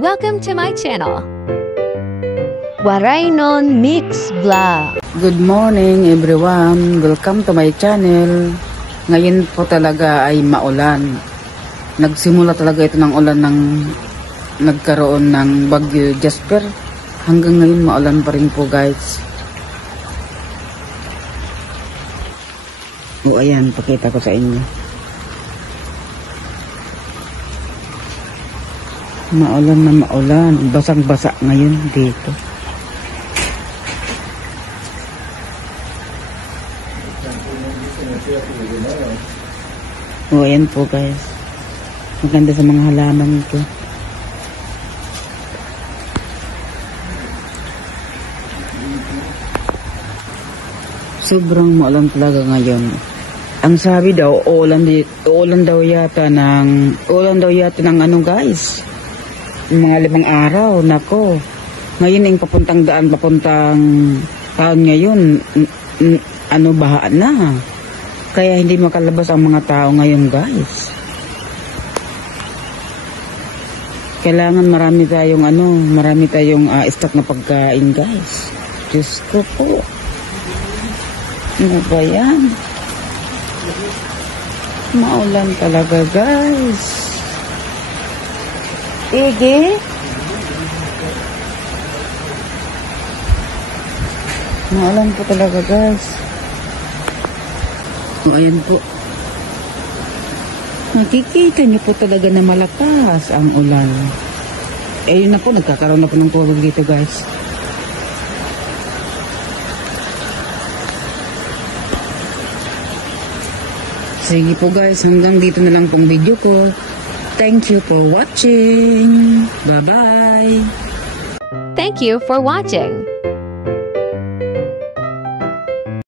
Welcome to my channel. Waraynon Mix Vlog. Good morning everyone. Welcome to my channel. Ngayon po talaga ay maulan. Nagsimula talaga ito ng ulan ng nagkaroon ng Bagyo Jasper. Hanggang ngayon maulan pa rin po guys. O ayan, pakita ko sa inyo. Maulan na maulan. Basang-basa ngayon dito. O ayan po guys. Maganda sa mga halaman ko. Sobrang maulan talaga ngayon. Ang sabi daw, uulan daw yata ng ano guys. Mga 5 araw, nako. Ngayon yung papuntang taon ngayon, baha na. Kaya hindi makalabas ang mga tao ngayon guys. Kailangan marami tayong stock na pagkain guys. Diyos ko po. Ano ba yan? Maulan talaga guys. Ige? Maulan po talaga guys. O ayan po. Nakikita niyo po talaga na malakas ang ulan. Eh yun na po, nagkakaroon na po ng tubig dito guys. Sige po guys, hanggang dito na lang pong video ko. Thank you for watching. Bye-bye. Thank you for watching.